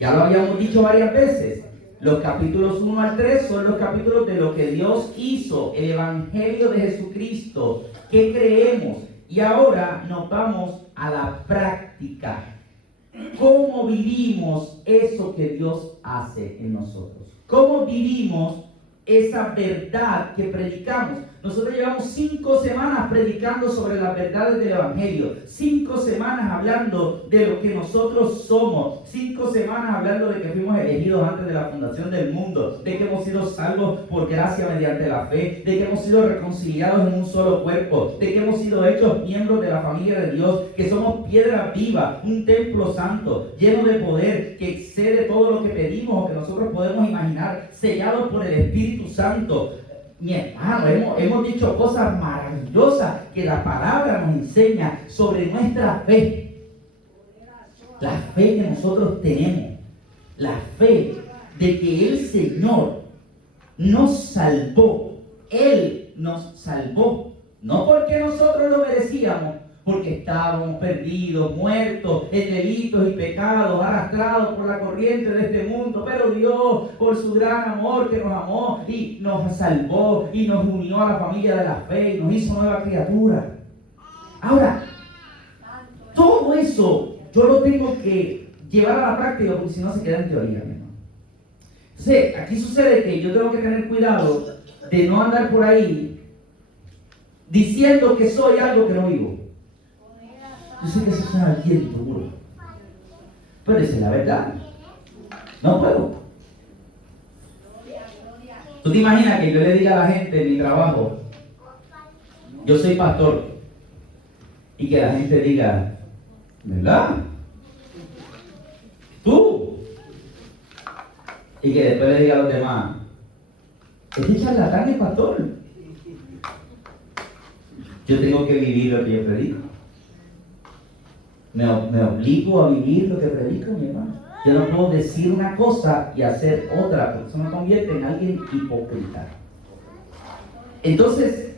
Ya lo habíamos dicho varias veces. Los capítulos 1 al 3 son los capítulos de lo que Dios hizo, el Evangelio de Jesucristo, que creemos. Y ahora nos vamos a la práctica. ¿Cómo vivimos eso que Dios hace en nosotros? ¿Cómo vivimos esa verdad que predicamos? Nosotros llevamos 5 semanas predicando sobre las verdades del Evangelio, 5 semanas hablando de lo que nosotros somos, 5 semanas hablando de que fuimos elegidos antes de la fundación del mundo, de que hemos sido salvos por gracia mediante la fe, de que hemos sido reconciliados en un solo cuerpo, de que hemos sido hechos miembros de la familia de Dios, que somos piedra viva, un templo santo, lleno de poder, que excede todo lo que pedimos o que nosotros podemos imaginar, sellados por el Espíritu Santo. Mi hermano, hemos dicho cosas maravillosas que la palabra nos enseña sobre nuestra fe. La fe que nosotros tenemos. La fe de que el Señor nos salvó. Él nos salvó. No porque nosotros lo merecíamos, porque estábamos perdidos, muertos en delitos y pecados, arrastrados por la corriente de este mundo, pero Dios, por su gran amor que nos amó y nos salvó y nos unió a la familia de la fe y nos hizo nueva criatura. Ahora, todo eso yo lo tengo que llevar a la práctica, porque si no se queda en teoría, mi hermano. Entonces, aquí sucede que yo tengo que tener cuidado de no andar por ahí diciendo que soy algo que no vivo. Yo sé que eso suena bien duro, pero esa es la verdad. No puedo. ¿Tú te imaginas que yo le diga a la gente en mi trabajo, yo soy pastor, y que la gente diga, ¿verdad? ¿Tú? Y que después le diga a los demás, este charlatán es pastor. Yo tengo que vivir lo que yo predico. Me obligo a vivir lo que predico, mi hermano. Yo no puedo decir una cosa y hacer otra, porque eso me convierte en alguien hipócrita. Entonces,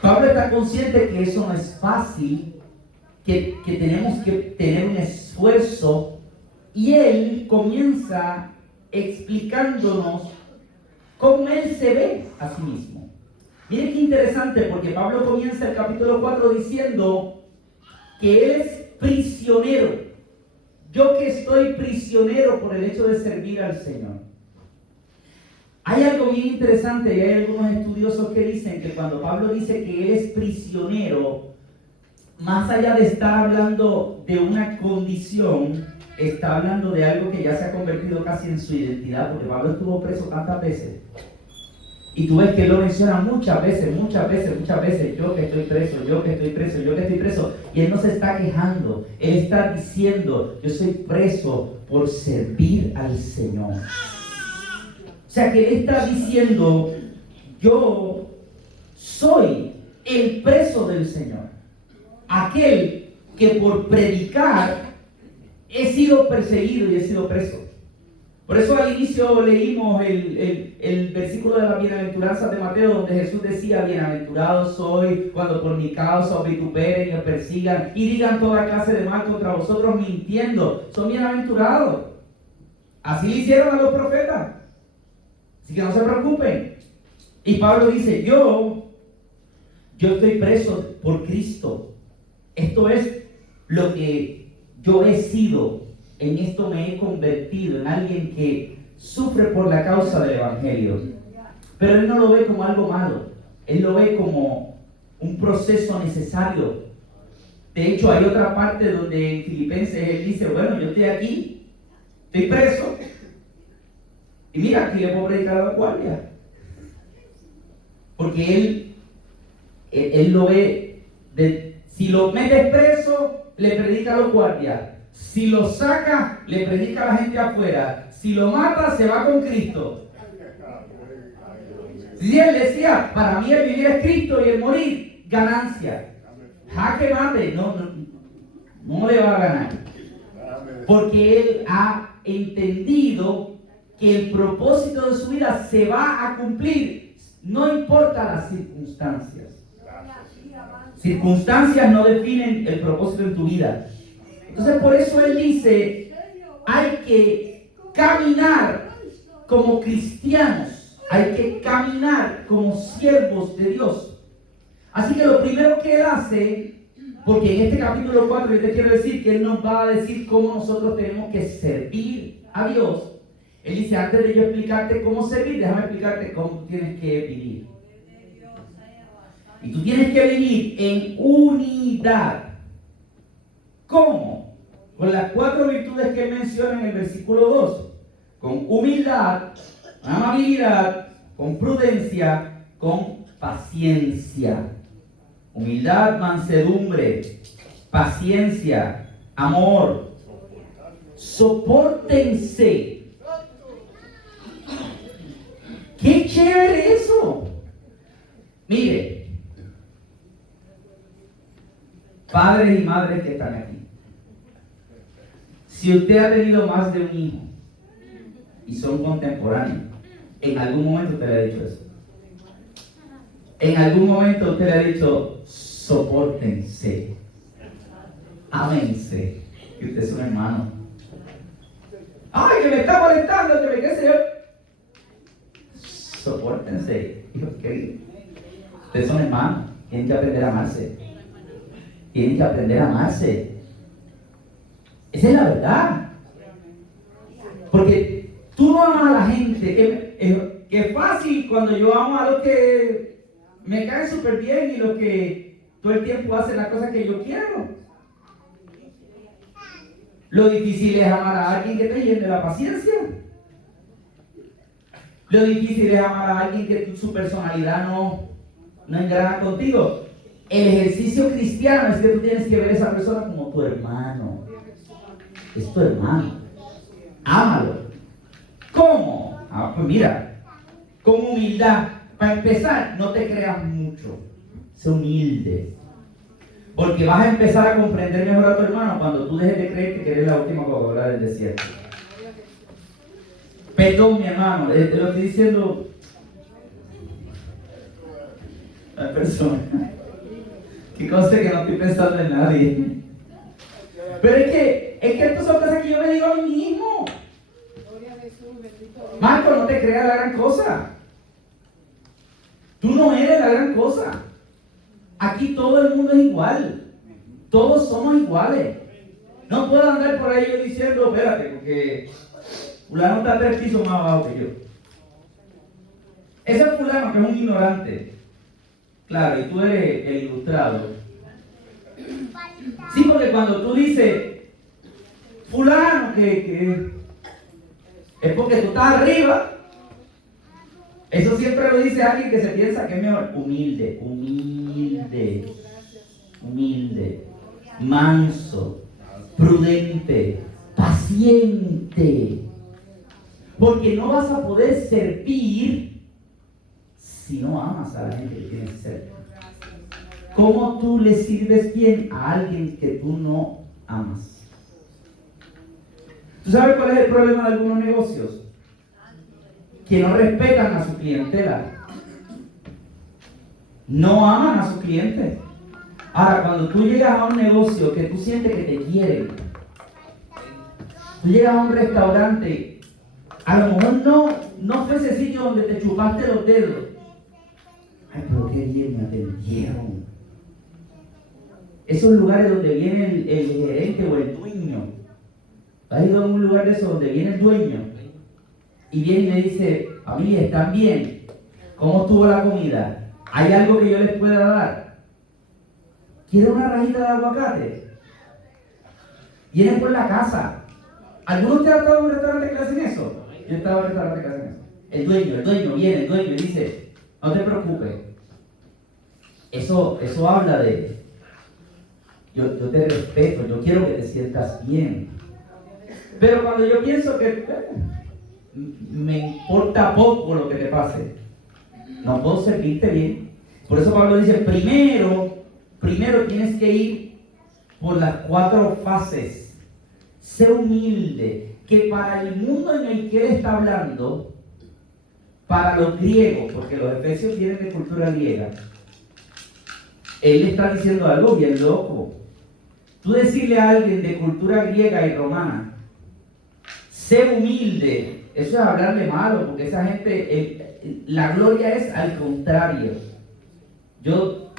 Pablo está consciente que eso no es fácil, que tenemos que tener un esfuerzo, y él comienza explicándonos cómo él se ve a sí mismo. Miren qué interesante, porque Pablo comienza el capítulo 4 diciendo que él es prisionero. Yo que estoy prisionero por el hecho de servir al Señor. Hay algo bien interesante, y hay algunos estudiosos que dicen que cuando Pablo dice que él es prisionero, más allá de estar hablando de una condición, está hablando de algo que ya se ha convertido casi en su identidad, porque Pablo estuvo preso tantas veces. Y tú ves que él lo menciona muchas veces, yo que estoy preso, yo que estoy preso, yo que estoy preso. Y él no se está quejando, él está diciendo, yo soy preso por servir al Señor. O sea que él está diciendo, yo soy el preso del Señor. Aquel que por predicar he sido perseguido y he sido preso. Por eso al inicio leímos el versículo de la bienaventuranza de Mateo, donde Jesús decía, bienaventurado soy cuando por mi causa os vituperen y os persigan y digan toda clase de mal contra vosotros mintiendo. Son bienaventurados. Así le hicieron a los profetas. Así que no se preocupen. Y Pablo dice, yo estoy preso por Cristo. Esto es lo que yo he sido. En esto me he convertido en alguien que sufre por la causa del Evangelio. Pero él no lo ve como algo malo. Él lo ve como un proceso necesario. De hecho, hay otra parte donde en Filipenses él dice, bueno, yo estoy aquí, estoy preso. Y mira, aquí le puedo predicar a la guardia. Porque él lo ve, si lo metes preso, le predica a los guardias. Si lo saca, le predica a la gente afuera. Si lo mata, se va con Cristo. Si él decía, para mí el vivir es Cristo y el morir, ganancia. Jaque mate, no le va a ganar. Porque él ha entendido que el propósito de su vida se va a cumplir, no importa las circunstancias. Circunstancias no definen el propósito en tu vida. Entonces por eso él dice, hay que caminar como cristianos, hay que caminar como siervos de Dios. Así que lo primero que Él hace, porque en este capítulo 4 yo te quiero decir que Él nos va a decir cómo nosotros tenemos que servir a Dios. Él dice, antes de yo explicarte cómo servir, déjame explicarte cómo tú tienes que vivir. Y tú tienes que vivir en unidad. ¿Cómo? Con las 4 virtudes que Él menciona en el versículo 2. Con humildad, amabilidad, con prudencia, con paciencia. Humildad, mansedumbre, paciencia, amor. Sopórtense. ¡Qué chévere eso! Mire, padres y madres que están aquí, si usted ha tenido más de un hijo y son contemporáneos, en algún momento usted le ha dicho eso. En algún momento usted le ha dicho, sopórtense, ámense, que usted es un hermano. ¡Ay, que me está molestando, que me qué sé yo! Sopórtense, hijos queridos. Ustedes son hermanos, tienen que aprender a amarse. Tienen que aprender a amarse. Esa es la verdad. Porque tú no amas a la gente. Que es fácil cuando yo amo a los que me caen súper bien y los que todo el tiempo hacen las cosas que yo quiero. Lo difícil es amar a alguien que te llene la paciencia. Lo difícil es amar a alguien que su personalidad no engrana contigo. El ejercicio cristiano es que tú tienes que ver a esa persona como tu hermano. Es tu hermano. Ámalo. ¿Cómo? Pues mira, con humildad. Para empezar, no te creas mucho. Sé humilde. Porque vas a empezar a comprender mejor a tu hermano cuando tú dejes de creerte que eres la última Coca-Cola del desierto. Perdón, mi hermano, te lo estoy diciendo a la persona. Que conste que no estoy pensando en nadie. Pero es que estas son cosas que yo me digo a mí mismo. Marco, no te creas la gran cosa. Tú no eres la gran cosa. Aquí todo el mundo es igual. Todos somos iguales. No puedo andar por ahí yo diciendo, espérate, porque fulano está 3 pisos más abajo que yo. Ese es fulano que es un ignorante. Claro, y tú eres el ilustrado. Sí, porque cuando tú dices fulano que es porque tú estás arriba, eso siempre lo dice alguien que se piensa que es mejor. Humilde, humilde, humilde, manso, prudente, paciente. Porque no vas a poder servir si no amas a la gente que tienes cerca. ¿Cómo tú le sirves bien a alguien que tú no amas? ¿Tú sabes cuál es el problema de algunos negocios? Que no respetan a su clientela. No aman a sus clientes. Ahora, cuando tú llegas a un negocio que tú sientes que te quieren, tú llegas a un restaurante, a lo mejor no fue ese sitio donde te chupaste los dedos. Ay, pero qué bien me atendieron. Esos lugares donde viene el gerente o el dueño. ¿Has ido a un lugar de eso donde viene el dueño? Y viene y le dice, familia, ¿están bien? ¿Cómo estuvo la comida? ¿Hay algo que yo les pueda dar? ¿Quieren una rajita de aguacate? Vienen por la casa. ¿Alguno de ustedes ha estado en un restaurante que hacen eso? Yo he estado en un restaurante que hacen eso. El dueño viene, el dueño y dice, no te preocupes. Eso habla de, yo te respeto, yo quiero que te sientas bien. Pero cuando yo pienso que me importa poco lo que te pase, no puedo servirte bien. Por eso Pablo dice, primero tienes que ir por las 4 fases. Sé humilde, que para el mundo en el que él está hablando, para los griegos, porque los efesios vienen de cultura griega, él está diciendo algo bien loco. Tú decirle a alguien de cultura griega y romana, sé humilde. Eso es hablarle malo, porque esa gente, la gloria es al contrario. Yo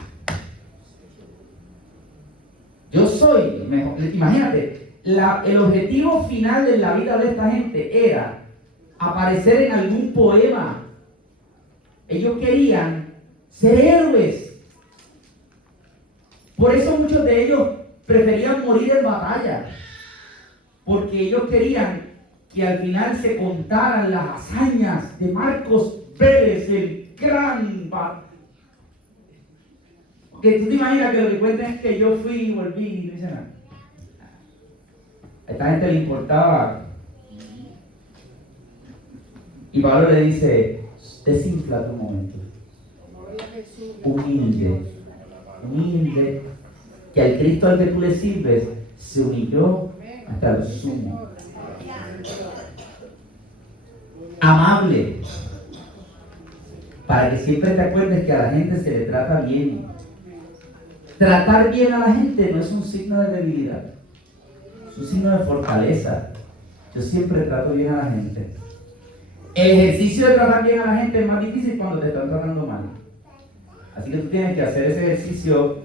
soy mejor. Imagínate, el objetivo final de la vida de esta gente era aparecer en algún poema. Ellos querían ser héroes. Por eso muchos de ellos preferían morir en batalla, porque ellos querían que al final se contaran las hazañas de Marcos Pérez, el gran que tú te imaginas que lo que cuentan es que yo fui y volví y no hice nada. A esta gente le importaba. Y Pablo le dice, desinflate un momento. Humilde, que al Cristo al que tú le sirves se humilló hasta el sumo. Amable, para que siempre te acuerdes que a la gente se le trata bien. Tratar bien a la gente no es un signo de debilidad, es un signo de fortaleza. Yo siempre trato bien a la gente. El ejercicio de tratar bien a la gente es más difícil cuando te están tratando mal. Así que tú tienes que hacer ese ejercicio.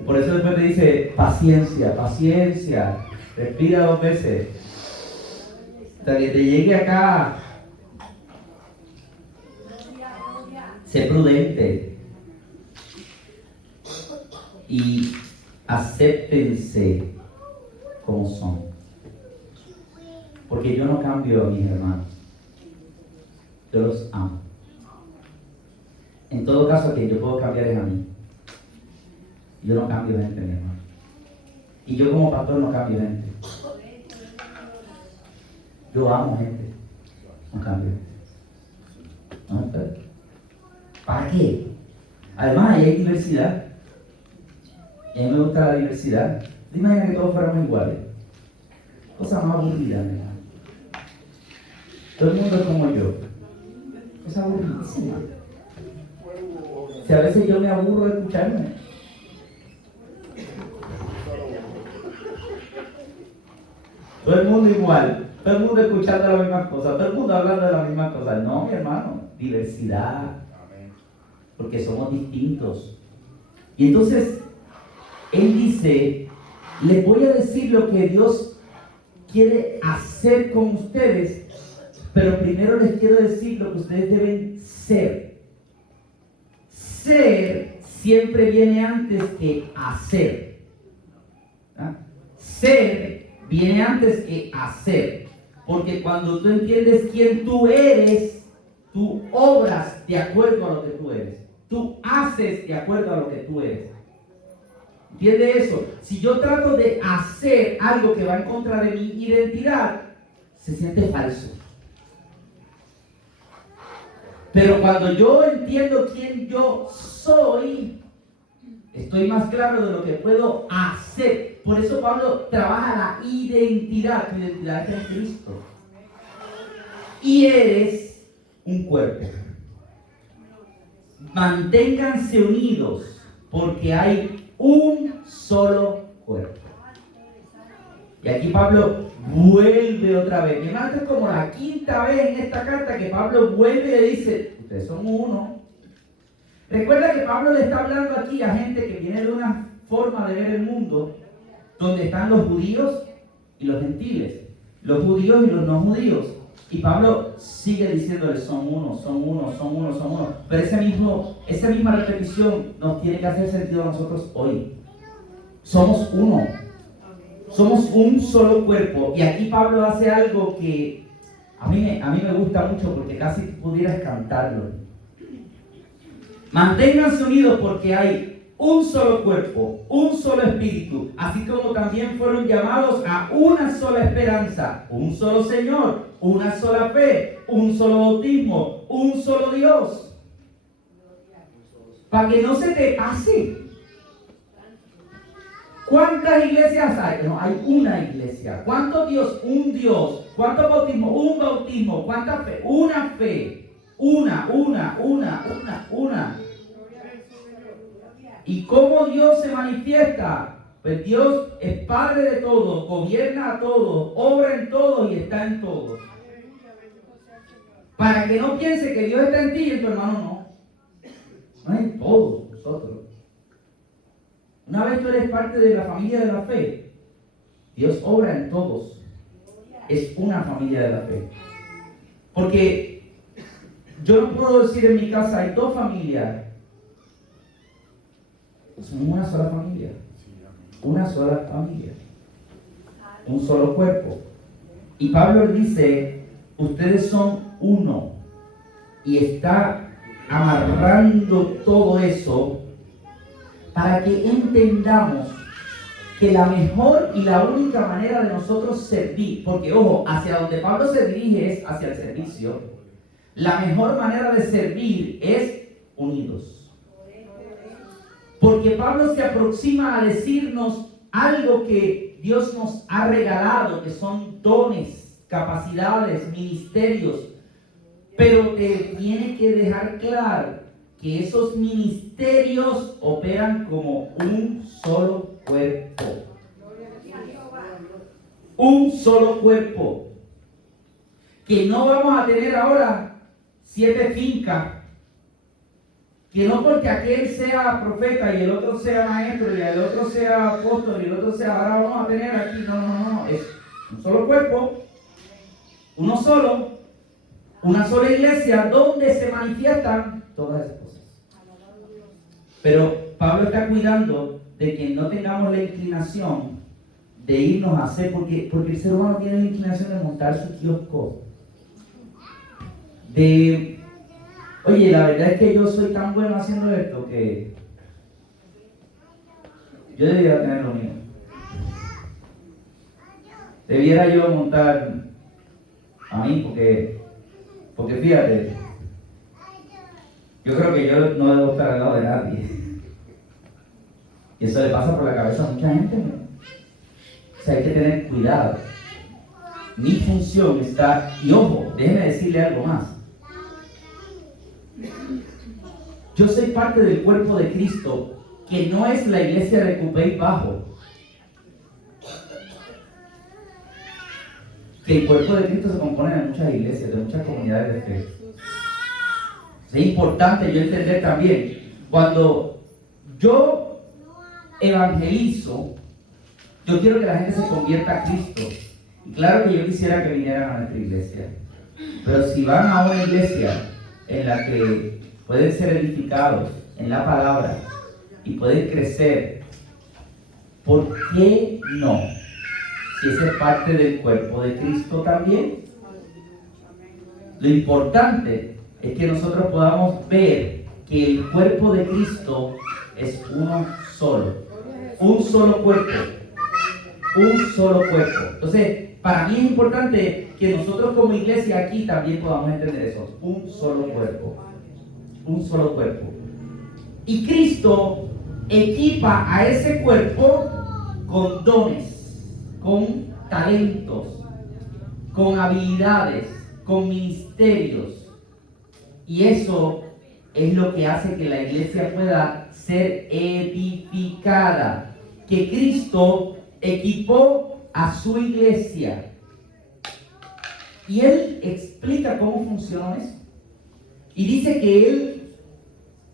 Y por eso después te dice, paciencia, respira 2 veces. Hasta que te llegue acá. Sé prudente. Y acéptense como son. Porque yo no cambio a mis hermanos. Yo los amo. En todo caso, quien yo puedo cambiar es a mí. Yo no cambio gente, mi hermano. Y yo como pastor no cambio gente. Yo amo gente. No cambio gente. No, pero, ¿para qué? Además, ahí hay diversidad. Y a mí me gusta la diversidad. ¿Te imaginas que todos fuéramos iguales? Cosa más aburrida, mi hermano. Todo el mundo es como yo. Cosa aburridísima. Si a veces yo me aburro de escucharme. Todo el mundo igual. Todo el mundo escuchando las mismas cosas. Todo el mundo hablando de las mismas cosas. No, mi hermano. Diversidad. Porque somos distintos. Y entonces, él dice, les voy a decir lo que Dios quiere hacer con ustedes, pero primero les quiero decir lo que ustedes deben ser. Ser siempre viene antes que hacer. ¿Ah? Ser viene antes que hacer. Porque cuando tú entiendes quién tú eres, tú obras de acuerdo a lo que tú eres. Tú haces de acuerdo a lo que tú eres. ¿Entiende eso? Si yo trato de hacer algo que va en contra de mi identidad, se siente falso. Pero cuando yo entiendo quién yo soy, estoy más claro de lo que puedo hacer. Por eso Pablo trabaja la identidad. Tu identidad es en Cristo. Y eres un cuerpo. Manténganse unidos, porque hay un solo cuerpo. Y aquí Pablo vuelve otra vez. Mi hermano, esto es como la 5ª vez en esta carta que Pablo vuelve y le dice, ustedes son uno. Recuerda que Pablo le está hablando aquí a gente que viene de una forma de ver el mundo donde están los judíos y los gentiles, los judíos y los no judíos. Y Pablo sigue diciéndoles, son uno. Pero esa misma repetición nos tiene que hacer sentido a nosotros hoy. Somos uno. Somos un solo cuerpo. Y aquí Pablo hace algo que a mí me gusta mucho porque casi pudieras cantarlo. Manténganse unidos porque hay un solo cuerpo, un solo espíritu, así como también fueron llamados a una sola esperanza, un solo Señor, una sola fe, un solo bautismo, un solo Dios. Para que no se te pase. ¿Cuántas iglesias hay? No, hay una iglesia. ¿Cuántos Dios? Un Dios. ¿Cuántos bautismos? Un bautismo. ¿Cuánta fe? Una fe. Una. ¿Y cómo Dios se manifiesta? Pues Dios es Padre de todos, gobierna a todos, obra en todos y está en todos. Para que no piense que Dios está en ti y en tu hermano no. No es en todos nosotros. Una vez tú eres parte de la familia de la fe, Dios obra en todos. Es una familia de la fe. Porque yo no puedo decir en mi casa hay dos familias. Somos una sola familia. Una sola familia. Un solo cuerpo. Y Pablo dice, ustedes son uno. Y está amarrando todo eso para que entendamos que la mejor y la única manera de nosotros servir, porque ojo, hacia donde Pablo se dirige es hacia el servicio, la mejor manera de servir es unidos. Porque Pablo se aproxima a decirnos algo que Dios nos ha regalado, que son dones, capacidades, ministerios, pero te tiene que dejar claro que esos ministerios operan como un solo cuerpo. Un solo cuerpo. Que no vamos a tener ahora 7 fincas. Que no porque aquel sea profeta y el otro sea maestro y el otro sea apóstol y el otro sea, ahora vamos a tener aquí. No. Es un solo cuerpo. Uno solo. Una sola iglesia donde se manifiestan todas esas cosas. Pero Pablo está cuidando de que no tengamos la inclinación de irnos a hacer, porque el ser humano tiene la inclinación de montar su kiosco. Oye, la verdad es que yo soy tan bueno haciendo esto que yo debería tener lo mío. Debiera yo montar a mí, porque fíjate, yo creo que yo no debo estar al lado de nadie. Y eso le pasa por la cabeza a mucha gente, ¿no? O sea, hay que tener cuidado. Mi función está, y ojo, déjeme decirle algo más. Yo soy parte del cuerpo de Cristo, que no es la iglesia de Cupey Bajo. Que el cuerpo de Cristo se compone de muchas iglesias, de muchas comunidades de fe. Es importante yo entender también, cuando yo evangelizo, yo quiero que la gente se convierta a Cristo. Y claro que yo quisiera que vinieran a nuestra iglesia. Pero si van a una iglesia en la que pueden ser edificados en la palabra y pueden crecer, ¿por qué no? Si esa es parte del cuerpo de Cristo también. Lo importante es que nosotros podamos ver que el cuerpo de Cristo es uno solo. Un solo cuerpo. Un solo cuerpo. Entonces, para mí es importante que nosotros como iglesia aquí también podamos entender eso. Un solo cuerpo. Un solo cuerpo. Y Cristo equipa a ese cuerpo con dones, con talentos, con habilidades, con ministerios. Y eso es lo que hace que la iglesia pueda ser edificada. Que Cristo equipó a su iglesia. Y Él explica cómo funciona eso. Y dice que Él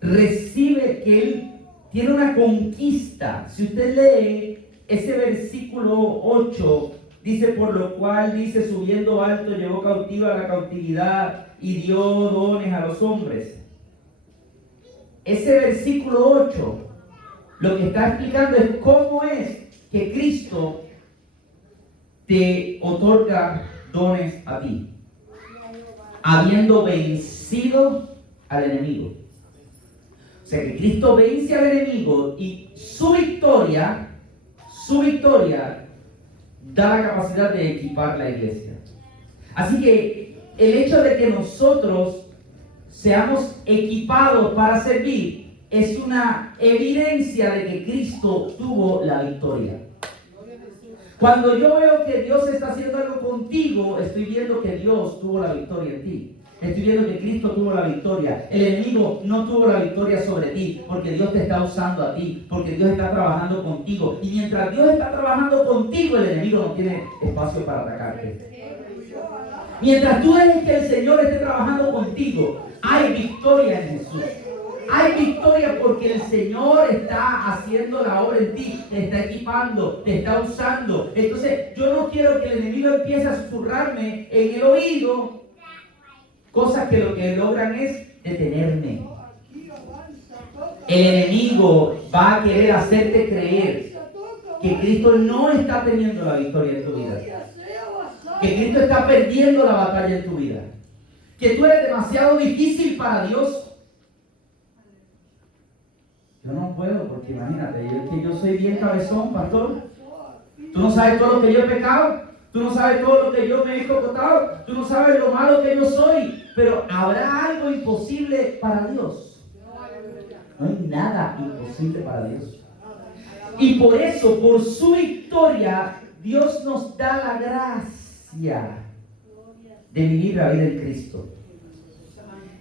recibe, que Él tiene una conquista. Si usted lee ese versículo 8, dice, por lo cual, dice, subiendo alto, llevó cautiva la cautividad y dio dones a los hombres. Ese versículo 8 lo que está explicando es cómo es que Cristo te otorga dones a ti, habiendo vencido al enemigo. O sea que Cristo vence al enemigo y su victoria da la capacidad de equipar la iglesia. Así que el hecho de que nosotros seamos equipados para servir es una evidencia de que Cristo tuvo la victoria. Cuando yo veo que Dios está haciendo algo contigo, estoy viendo que Dios tuvo la victoria en ti. Estoy viendo que Cristo tuvo la victoria. El enemigo no tuvo la victoria sobre ti, porque Dios te está usando a ti, porque Dios está trabajando contigo. Y mientras Dios está trabajando contigo, el enemigo no tiene espacio para atacarte. Mientras tú dejes que el Señor esté trabajando contigo, hay victoria en Jesús. Hay victoria porque el Señor está haciendo la obra en ti, te está equipando, te está usando. Entonces, yo no quiero que el enemigo empiece a susurrarme en el oído cosas que lo que logran es detenerme. El enemigo va a querer hacerte creer que Cristo no está teniendo la victoria en tu vida, que Cristo está perdiendo la batalla en tu vida, que tú eres demasiado difícil para Dios. Yo no puedo, porque imagínate, es que yo soy bien cabezón, pastor. Tú no sabes todo lo que yo he pecado, tú no sabes todo lo que yo me he cocotado, tú no sabes lo malo que yo soy, pero ¿habrá algo imposible para Dios? No hay nada imposible para Dios. Y por eso, por su victoria, Dios nos da la gracia de vivir la vida en Cristo.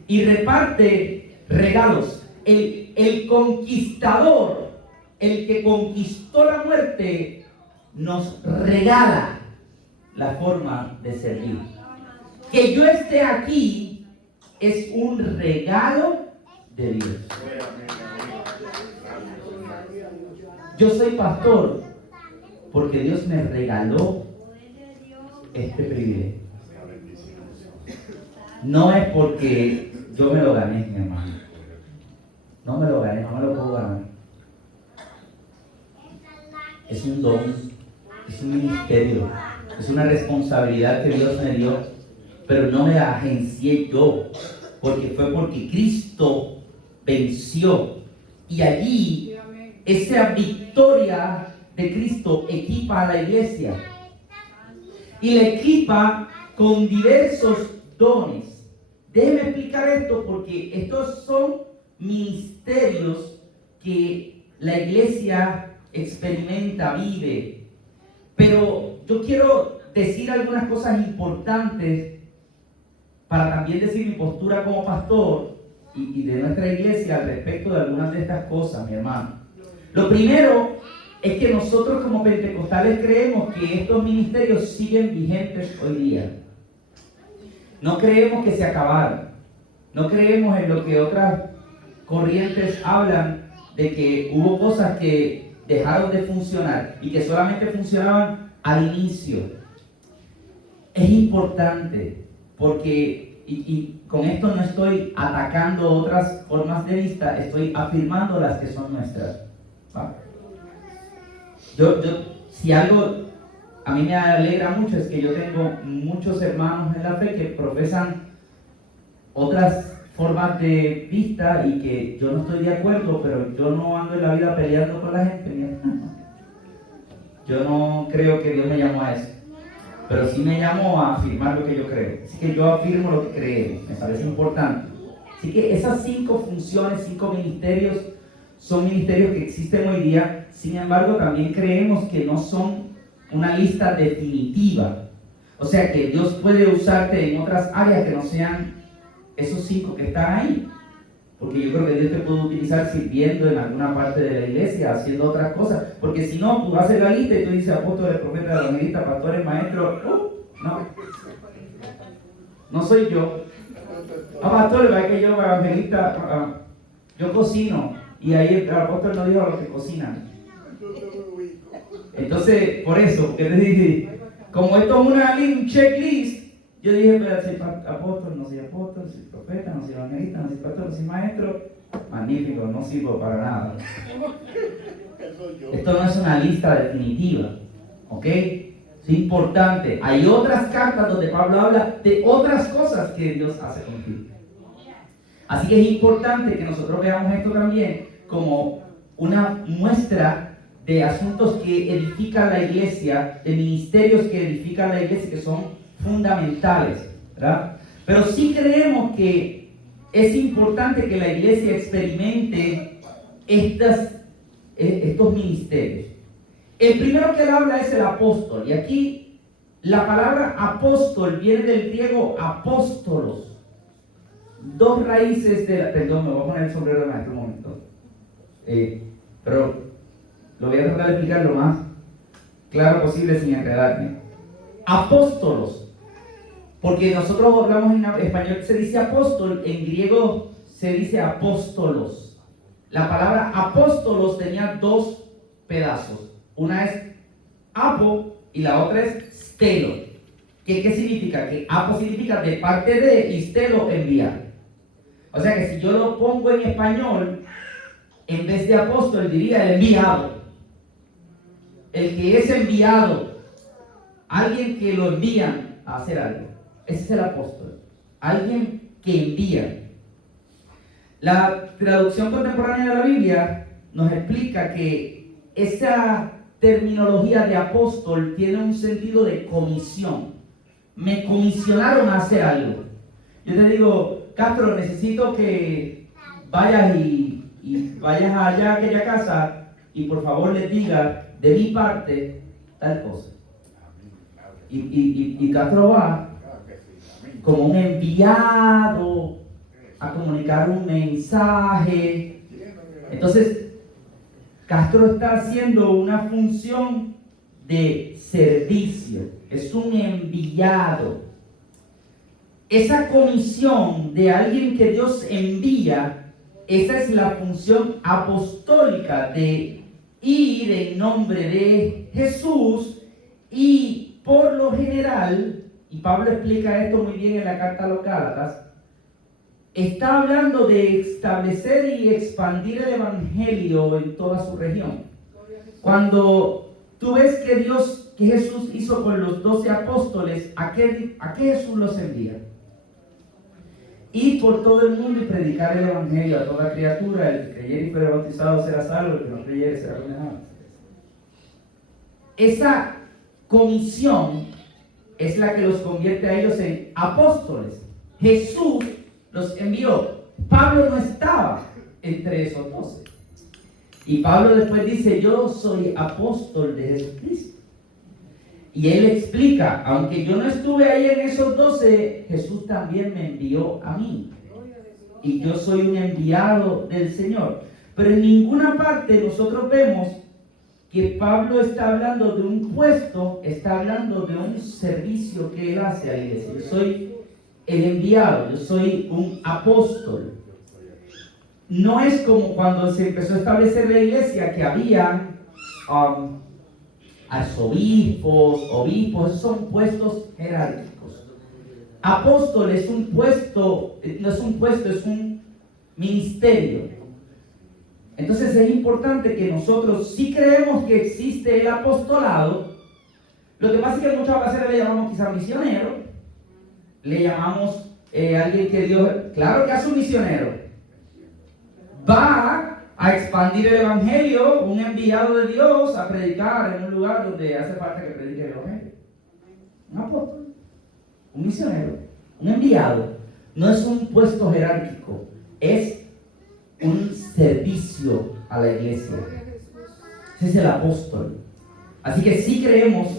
Y reparte regalos. El conquistador, el que conquistó la muerte, nos regala la forma de servir. Que yo esté aquí es un regalo de Dios. Yo soy pastor porque Dios me regaló este privilegio. No es porque yo me lo gané, mi hermano. No me lo gané, no me lo puedo ganar. Es un don, es un ministerio, es una responsabilidad que Dios me dio, pero no me la agencié yo, porque fue porque Cristo venció. Y allí, esa victoria de Cristo equipa a la iglesia. Y la equipa con diversos dones. Déjenme explicar esto, porque estos son ministerios que la iglesia experimenta, vive. Pero yo quiero decir algunas cosas importantes para también decir mi postura como pastor y de nuestra iglesia al respecto de algunas de estas cosas, mi hermano. Lo primero es que nosotros como pentecostales creemos que estos ministerios siguen vigentes hoy día. No creemos que se acabaron. No creemos en lo que otras corrientes hablan de que hubo cosas que dejaron de funcionar y que solamente funcionaban al inicio. Es importante porque, y con esto no estoy atacando otras formas de vista, estoy afirmando las que son nuestras. ¿Va? Si algo a mí me alegra mucho es que yo tengo muchos hermanos en la fe que profesan otras formas de vista y que yo no estoy de acuerdo, pero yo no ando en la vida peleando con la gente. Yo no creo que Dios me llamó a eso, pero sí me llamó a afirmar lo que yo creo. Así que yo afirmo lo que creemos, me parece importante. Así que esas 5 funciones, 5 ministerios, son ministerios que existen hoy día. Sin embargo, también creemos que no son una lista definitiva. O sea, que Dios puede usarte en otras áreas que no sean esos 5 que están ahí. Porque yo creo que Dios te puede utilizar sirviendo en alguna parte de la iglesia, haciendo otras cosas. Porque si no, tú haces la lista y tú dices apóstoles, profetas, evangelistas, pastores, maestros. No. No soy yo. Pastores, va que yo, evangelista, yo cocino. Y ahí el apóstol no dijo a los que cocinan. Entonces, por eso, porque les dije, como esto es un checklist, yo dije, pero soy apóstol, no soy apóstol, soy profeta, no soy evangelista, no soy pastor, no soy maestro. Magnífico, no sirvo para nada. Esto no es una lista definitiva, ¿ok? Es importante. Hay otras cartas donde Pablo habla de otras cosas que Dios hace contigo. Así que es importante que nosotros veamos esto también como una muestra de asuntos que edifican la iglesia, de ministerios que edifican la iglesia, que son fundamentales, ¿verdad? Pero sí creemos que es importante que la iglesia experimente estos ministerios. El primero que él habla es el apóstol, y aquí la palabra apóstol viene del griego apóstolos, dos raíces de la... Perdón, me voy a poner el sombrero de maestro un momento. Pero lo voy a tratar de explicar lo más claro posible sin enredarme. Apóstolos. Porque nosotros hablamos en español, se dice apóstol, en griego se dice apóstolos. La palabra apóstolos tenía dos pedazos. Una es apo y la otra es stelo. ¿Qué significa? Que apo significa de parte de y stelo enviar. O sea que si yo lo pongo en español, en vez de apóstol diría el enviado. El que es enviado. Alguien que lo envían a hacer algo. Ese es el apóstol. Alguien que envía. La traducción contemporánea de la Biblia nos explica que esa terminología de apóstol tiene un sentido de comisión. Me comisionaron a hacer algo. Yo te digo, Castro, necesito que vayas y vayas allá a aquella casa y por favor les diga de mi parte tal cosa. Y Castro va como un enviado a comunicar un mensaje. Entonces, Castro está haciendo una función de servicio. Es un enviado. Esa comisión de alguien que Dios envía, esa es la función apostólica de ir en nombre de Jesús y por lo general, y Pablo explica esto muy bien en la carta a los Gálatas, está hablando de establecer y expandir el evangelio en toda su región. Cuando tú ves que Jesús hizo con los 12 apóstoles, ¿a qué Jesús los envía? Ir por todo el mundo y predicar el evangelio a toda criatura. El que creyere y fuere bautizado será salvo, el que no creyere será condenado. Esa comisión es la que los convierte a ellos en apóstoles. Jesús los envió. Pablo no estaba entre esos 12. Y Pablo después dice, yo soy apóstol de Jesucristo. Y él explica, aunque yo no estuve ahí en esos 12, Jesús también me envió a mí. Y yo soy un enviado del Señor. Pero en ninguna parte nosotros vemos que Pablo está hablando de un puesto, está hablando de un servicio que él hace a la iglesia. Yo soy el enviado, yo soy un apóstol. No es como cuando se empezó a establecer la iglesia que había arzobispos, obispos, esos son puestos jerárquicos. Apóstol es un puesto, no es un puesto, es un ministerio. Entonces es importante que nosotros, si creemos que existe el apostolado, lo que pasa es que en muchas ocasiones le llamamos quizás misionero, le llamamos alguien que Dios, claro que es un misionero, va a expandir el evangelio, un enviado de Dios a predicar en un lugar donde hace falta que predique el evangelio. Un apóstol, un misionero, un enviado. No es un puesto jerárquico, es un servicio a la iglesia. Ese es el apóstol. Así que sí creemos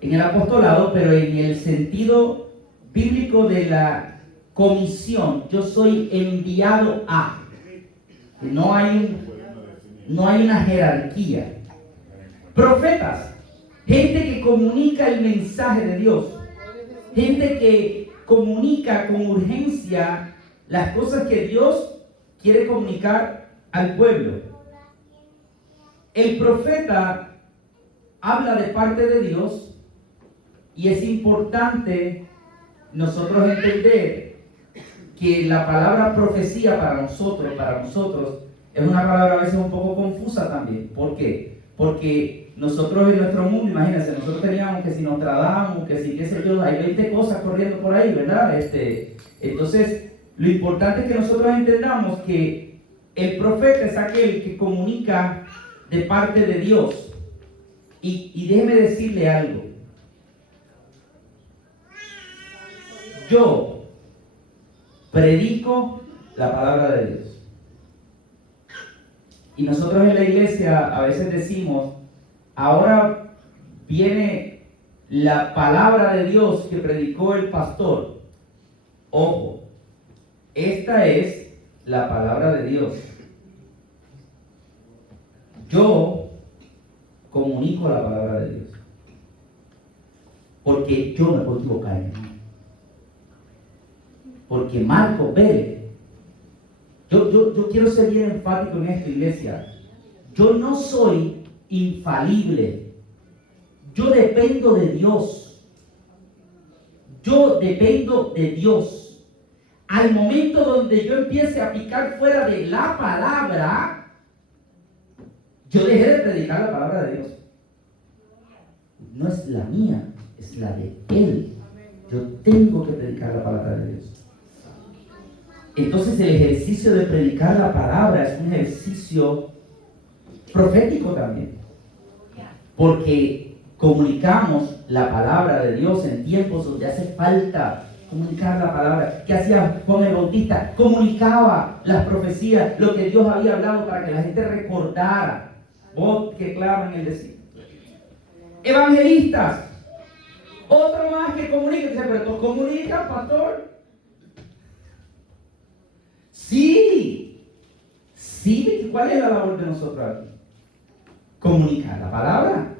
en el apostolado, pero en el sentido bíblico de la comisión. Yo soy enviado a. No hay una jerarquía. Profetas, gente que comunica el mensaje de Dios, gente que comunica con urgencia las cosas que Dios quiere comunicar al pueblo. El profeta habla de parte de Dios y es importante nosotros entender que la palabra profecía para nosotros es una palabra a veces un poco confusa también. ¿Por qué? Porque nosotros en nuestro mundo, imagínense, nosotros teníamos que si Nostradamus, que si qué sé yo, hay 20 cosas corriendo por ahí, ¿verdad? Entonces, lo importante es que nosotros entendamos que el profeta es aquel que comunica de parte de Dios. Y déjeme decirle algo. Yo predico la palabra de Dios. Y nosotros en la iglesia a veces decimos, ahora viene la palabra de Dios que predicó el pastor. Ojo, Esta es la palabra de Dios. Yo comunico la palabra de Dios. Porque yo me puedo equivocar. Porque Marco Pérez, yo quiero ser bien enfático en esto, iglesia. Yo no soy infalible. Yo dependo de Dios. Yo dependo de Dios. Al momento donde yo empiece a picar fuera de la palabra, yo dejé de predicar la palabra de Dios. No es la mía, es la de Él. Yo tengo que predicar la palabra de Dios. Entonces el ejercicio de predicar la palabra es un ejercicio profético también. Porque comunicamos la palabra de Dios en tiempos donde hace falta comunicar la palabra. ¿Qué hacía Juan el Bautista? Comunicaba las profecías, lo que Dios había hablado para que la gente recordara. Voz que clama en el desierto. Evangelistas. Otro más que comunica. Dice, pero tú comunicas, pastor. Sí. Sí, ¿cuál es la labor de nosotros aquí? Comunicar la palabra.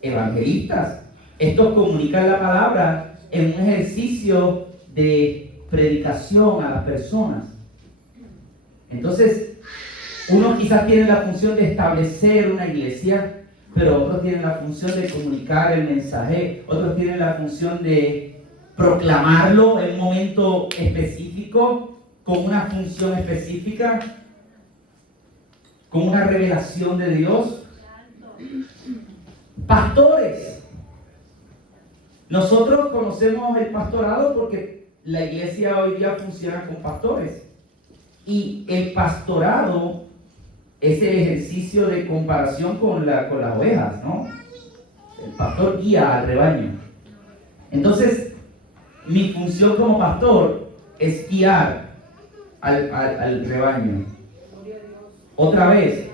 Evangelistas. Estos comunican la palabra en un ejercicio de predicación a las personas. Entonces, unos quizás tienen la función de establecer una iglesia, pero otros tienen la función de comunicar el mensaje, otros tienen la función de proclamarlo en un momento específico, con una función específica, con una revelación de Dios. Pastores. Nosotros conocemos el pastorado porque la iglesia hoy día funciona con pastores. Y el pastorado es el ejercicio de comparación con las ovejas, ¿no? El pastor guía al rebaño. Entonces, mi función como pastor es guiar al rebaño. Otra vez,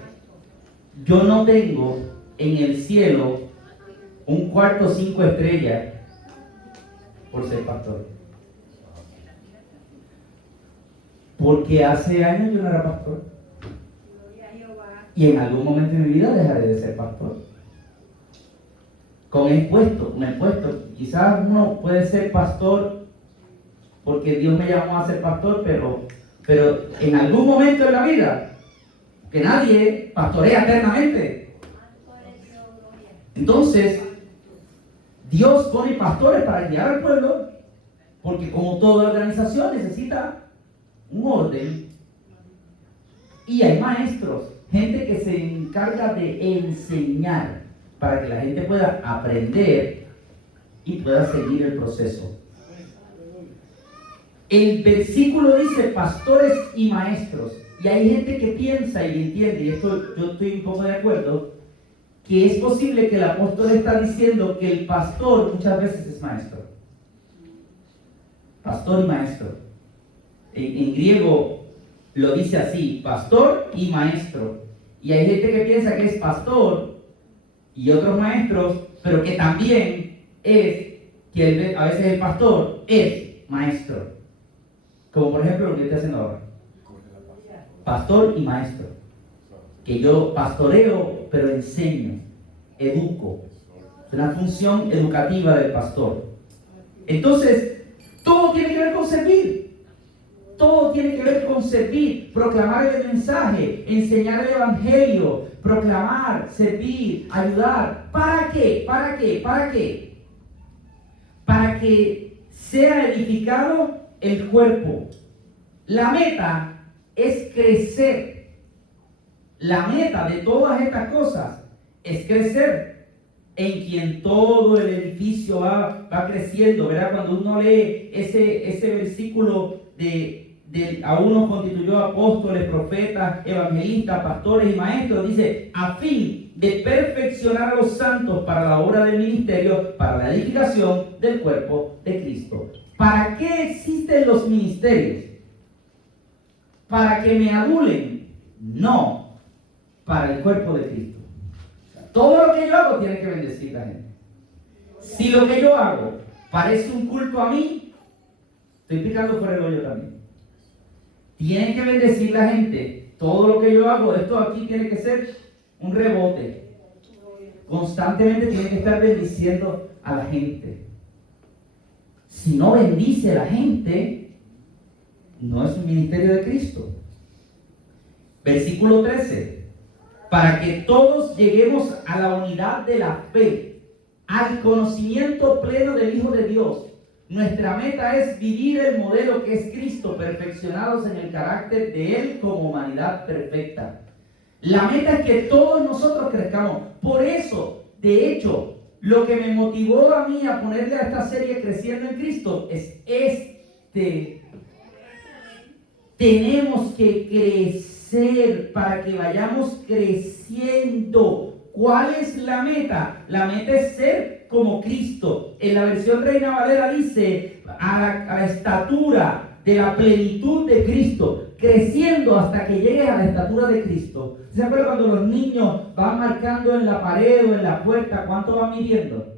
yo no tengo en el cielo un cuarto 5 estrellas por ser pastor. Porque hace años yo no era pastor. Y en algún momento de mi vida dejaré de ser pastor. Con el puesto. Quizás uno puede ser pastor porque Dios me llamó a ser pastor, pero en algún momento de la vida, que nadie pastorea eternamente. Entonces, Dios pone pastores para guiar al pueblo, porque como toda organización necesita un orden. Y hay maestros, gente que se encarga de enseñar para que la gente pueda aprender y pueda seguir el proceso. El versículo dice pastores y maestros. Y hay gente que piensa y entiende, y esto yo estoy un poco de acuerdo, que es posible que el apóstol está diciendo que el pastor muchas veces es maestro. Pastor y maestro. En griego lo dice así, pastor y maestro. Y hay gente que piensa que es pastor y otros maestros, pero que también que a veces el pastor es maestro. Como por ejemplo lo que estoy haciendo ahora. Pastor y maestro. Que yo pastoreo, pero enseño, educo. Es una función educativa del pastor. Entonces, todo tiene que ver con servir. Todo tiene que ver con servir, proclamar el mensaje, enseñar el evangelio, proclamar, servir, ayudar. ¿Para qué? ¿Para qué? ¿Para qué? Para que sea edificado el cuerpo. La meta es crecer. La meta de todas estas cosas es crecer, en quien todo el edificio va creciendo, ¿verdad? Cuando uno lee ese versículo de a uno constituyó apóstoles, profetas, evangelistas, pastores y maestros, dice, a fin de perfeccionar a los santos para la obra del ministerio, para la edificación del cuerpo de Cristo. ¿Para qué existen los ministerios? ¿Para que me adulen? No, para el cuerpo de Cristo. Todo lo que yo hago tiene que bendecir a la gente. Si lo que yo hago parece un culto a mí, estoy picando por el hoyo también. Tienen que bendecir la gente. Todo lo que yo hago, esto aquí tiene que ser un rebote. Constantemente tienen que estar bendiciendo a la gente. Si no bendice a la gente, no es un ministerio de Cristo. Versículo 13. Para que todos lleguemos a la unidad de la fe, al conocimiento pleno del Hijo de Dios. Nuestra meta es vivir el modelo que es Cristo, perfeccionados en el carácter de Él como humanidad perfecta. La meta es que todos nosotros crezcamos. Por eso, de hecho, lo que me motivó a mí a ponerle a esta serie Creciendo en Cristo es tenemos que crecer para que vayamos creciendo. ¿Cuál es la meta? La meta es ser como Cristo. En la versión Reina Valera dice a la estatura de la plenitud de Cristo, creciendo hasta que llegues a la estatura de Cristo. ¿Se acuerdan cuando los niños van marcando en la pared o en la puerta cuánto van midiendo?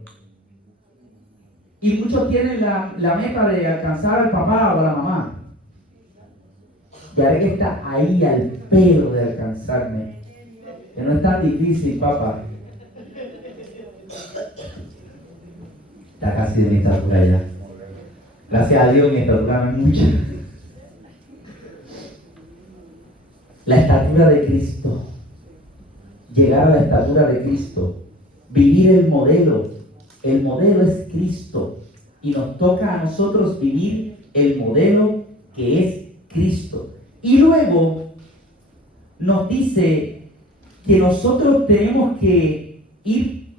Y muchos tienen la meta de alcanzar al papá o a la mamá. Ya ve que está ahí al pelo de alcanzarme. Que no es tan difícil, papá. Está casi de mi estatura ya. Gracias a Dios mi estatura no es mucha. La estatura de Cristo. Llegar a la estatura de Cristo. Vivir el modelo. El modelo es Cristo. Y nos toca a nosotros vivir el modelo que es Cristo. Y luego nos dice que nosotros tenemos que ir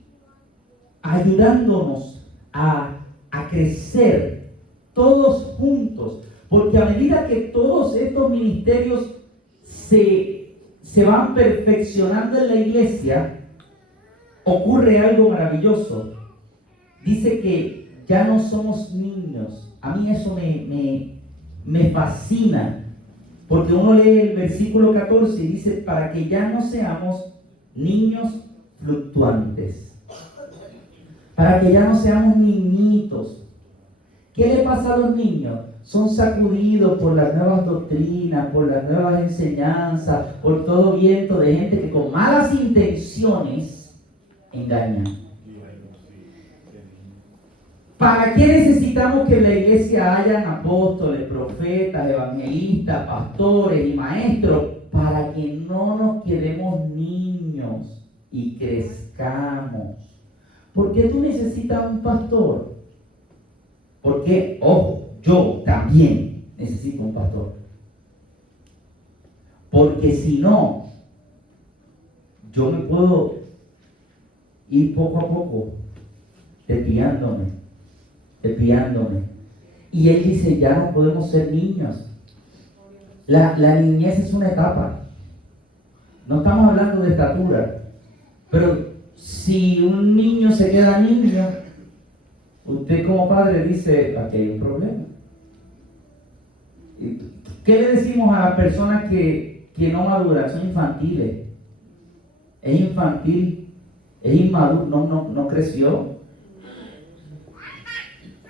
ayudándonos a crecer todos juntos, porque a medida que todos estos ministerios se van perfeccionando en la iglesia, ocurre algo maravilloso. Dice que ya no somos niños. A mí eso me fascina. Porque uno lee el versículo 14 y dice, para que ya no seamos niños fluctuantes. Para que ya no seamos niñitos. ¿Qué le pasa a los niños? Son sacudidos por las nuevas doctrinas, por las nuevas enseñanzas, por todo viento de gente que con malas intenciones engañan. ¿Para qué necesitamos que en la iglesia hayan apóstoles, profetas, evangelistas, pastores y maestros? Para que no nos quedemos niños y crezcamos. ¿Por qué tú necesitas un pastor? Porque, ojo, yo también necesito un pastor. Porque si no, yo me puedo ir poco a poco desviándome. Y él dice, ya no podemos ser niños. La niñez es una etapa. No estamos hablando de estatura. Pero si un niño se queda niño, usted como padre dice, aquí hay un problema. ¿Qué le decimos a las personas que no maduran? Son infantiles. Es infantil, es inmaduro, no creció.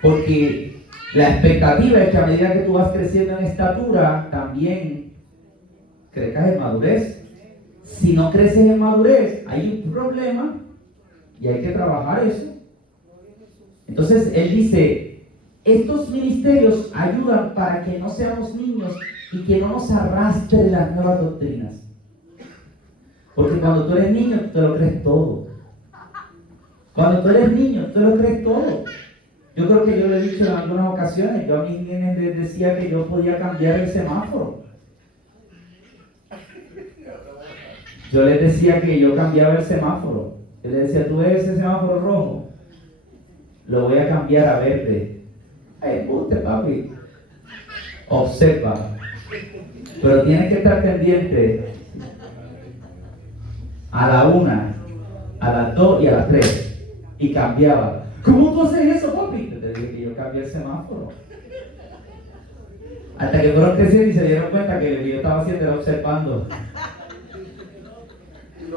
Porque la expectativa es que a medida que tú vas creciendo en estatura, también crezcas en madurez. Si no creces en madurez, hay un problema y hay que trabajar eso. Entonces, él dice, estos ministerios ayudan para que no seamos niños y que no nos arrastren las nuevas doctrinas. Porque cuando tú eres niño, tú te lo crees todo. Cuando tú eres niño, tú te lo crees todo. Yo creo que yo lo he dicho en algunas ocasiones. Yo a mis niños les decía que yo podía cambiar el semáforo. Yo les decía que yo cambiaba el semáforo. Yo les decía, ¿tú ves ese semáforo rojo? Lo voy a cambiar a verde. Ay, usted, papi. Observa. Pero tienes que estar pendiente a la 1, a las 2 y a las 3. Y cambiaba. ¿Cómo tú haces eso, papi? Te dije que yo cambié el semáforo. Hasta que fueron creciendo y se dieron cuenta que lo que yo estaba haciendo era observando.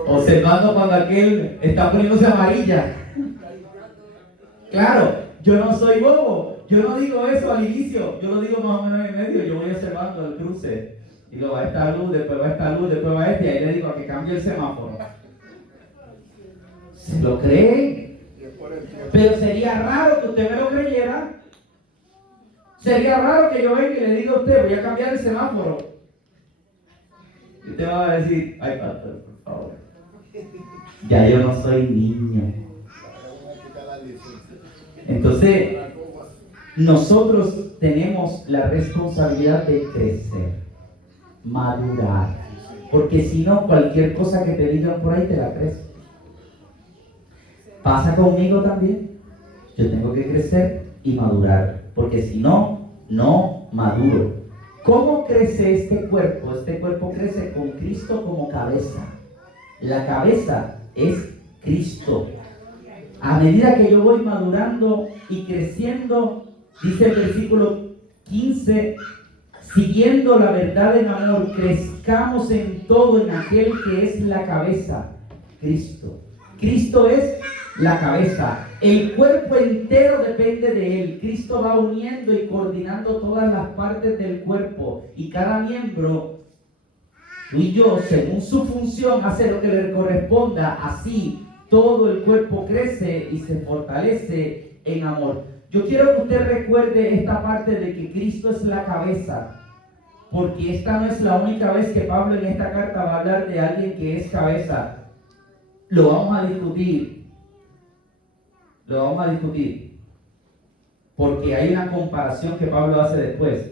Observando cuando aquel está poniéndose amarilla. Claro, yo no soy bobo. Yo no digo eso al inicio. Yo lo digo más o menos en medio. Yo voy observando el cruce. Y luego va esta luz, después va esta luz, después va este, y ahí le digo a que cambie el semáforo. ¿Se lo cree? Pero sería raro que usted me lo creyera. Sería raro que yo venga y le diga a usted, voy a cambiar el semáforo. Y usted va a decir, ay pastor, por favor. Ya yo no soy niño. Entonces, nosotros tenemos la responsabilidad de crecer, madurar. Porque si no, cualquier cosa que te digan por ahí te la crees. Pasa conmigo también. Yo tengo que crecer y madurar. Porque si no, no maduro. ¿Cómo crece este cuerpo? Este cuerpo crece con Cristo como cabeza. La cabeza es Cristo. A medida que yo voy madurando y creciendo, dice el versículo 15, siguiendo la verdad en amor, crezcamos en todo en aquel que es la cabeza, Cristo. Cristo es la cabeza. El cuerpo entero depende de Él. Cristo va uniendo y coordinando todas las partes del cuerpo. Y cada miembro, tú y yo, según su función, hace lo que le corresponda. Así, todo el cuerpo crece y se fortalece en amor. Yo quiero que usted recuerde esta parte de que Cristo es la cabeza. Porque esta no es la única vez que Pablo en esta carta va a hablar de alguien que es cabeza. Lo vamos a discutir. Porque hay una comparación que Pablo hace después.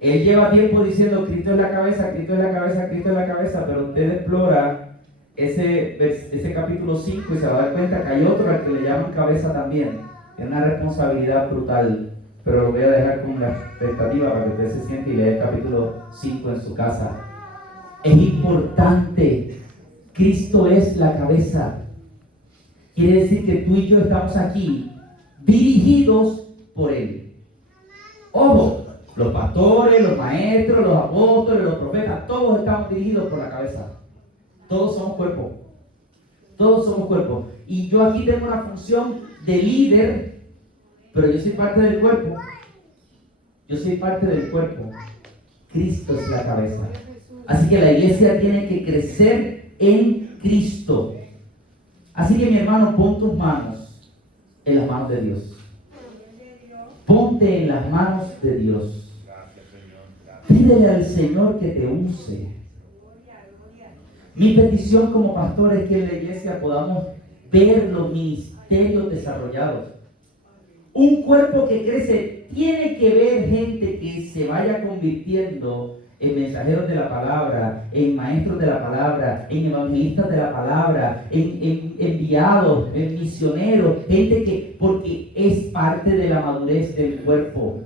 Él lleva tiempo diciendo Cristo es la cabeza, Cristo es la cabeza, Cristo es la cabeza, pero usted explora ese capítulo 5 y se va a dar cuenta que hay otro al que le llaman cabeza también. Es una responsabilidad brutal, pero lo voy a dejar con la expectativa para que usted se siente y lea el capítulo 5 en su casa. Es importante. Cristo es la cabeza. Quiere decir que tú y yo estamos aquí dirigidos por Él. Ojo, los pastores, los maestros, los apóstoles, los profetas, todos estamos dirigidos por la cabeza. Todos somos cuerpo. Todos somos cuerpo. Y yo aquí tengo una función de líder, pero yo soy parte del cuerpo. Yo soy parte del cuerpo. Cristo es la cabeza. Así que la iglesia tiene que crecer en Cristo. Así que mi hermano, pon tus manos en las manos de Dios. Ponte en las manos de Dios. Pídele al Señor que te use. Mi petición como pastor es que en la iglesia podamos ver los ministerios desarrollados. Un cuerpo que crece tiene que ver gente que se vaya convirtiendo en mensajeros de la palabra, en maestros de la palabra, en evangelistas de la palabra, en enviados, en misioneros, gente que, porque es parte de la madurez del cuerpo.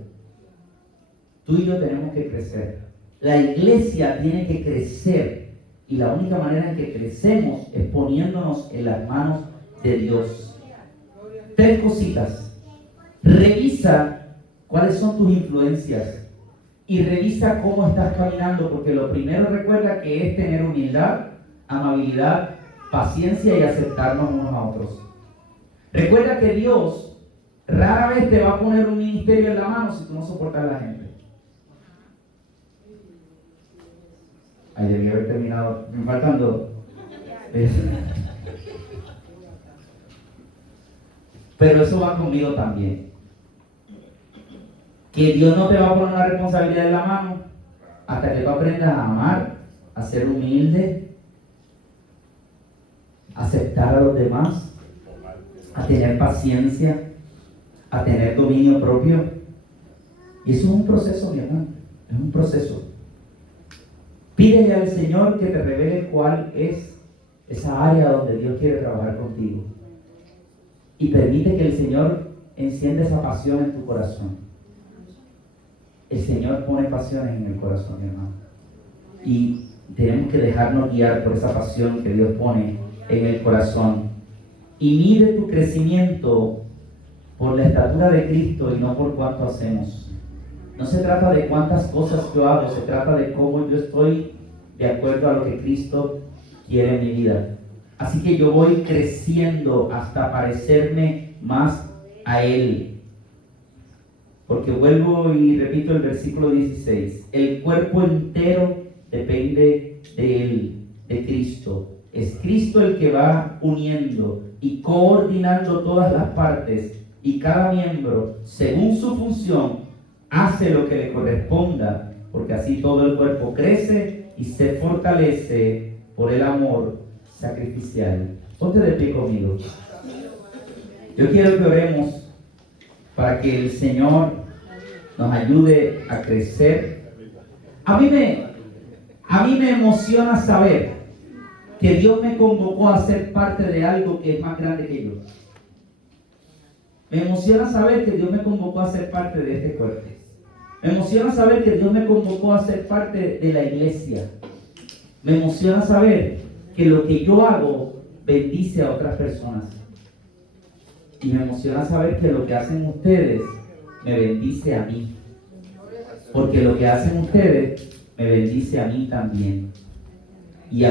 Tú y yo tenemos que crecer. La iglesia tiene que crecer y la única manera en que crecemos es poniéndonos en las manos de Dios. 3 cositas. Revisa cuáles son tus influencias. Y revisa cómo estás caminando, porque lo primero recuerda que es tener humildad, amabilidad, paciencia y aceptarnos unos a otros. Recuerda que Dios rara vez te va a poner un ministerio en la mano si tú no soportas a la gente. Ahí debería haber terminado, me faltan 2. Pero eso va conmigo también. Que Dios no te va a poner una responsabilidad en la mano hasta que tú aprendas a amar, a ser humilde, a aceptar a los demás, a tener paciencia, a tener dominio propio. Y eso es un proceso, mi hermano, es un proceso. Pídele al Señor que te revele cuál es esa área donde Dios quiere trabajar contigo. Y permite que el Señor encienda esa pasión en tu corazón. El Señor pone pasiones en el corazón, mi hermano. Y tenemos que dejarnos guiar por esa pasión que Dios pone en el corazón. Y mide tu crecimiento por la estatura de Cristo y no por cuánto hacemos. No se trata de cuántas cosas yo hago, se trata de cómo yo estoy de acuerdo a lo que Cristo quiere en mi vida. Así que yo voy creciendo hasta parecerme más a Él. Porque vuelvo y repito el versículo 16. El cuerpo entero depende de Él, de Cristo. Es Cristo el que va uniendo y coordinando todas las partes, y cada miembro, según su función, hace lo que le corresponda, porque así todo el cuerpo crece y se fortalece por el amor sacrificial. Ponte de pie conmigo. Yo quiero que oremos para que el Señor nos ayude a crecer. A mí me emociona saber que Dios me convocó a ser parte de algo que es más grande que yo. Me emociona saber que Dios me convocó a ser parte de este cuerpo. Me emociona saber que Dios me convocó a ser parte de la iglesia. Me emociona saber que lo que yo hago bendice a otras personas. Y me emociona saber que lo que hacen ustedes me bendice a mí. Porque lo que hacen ustedes me bendice a mí también. Y a mí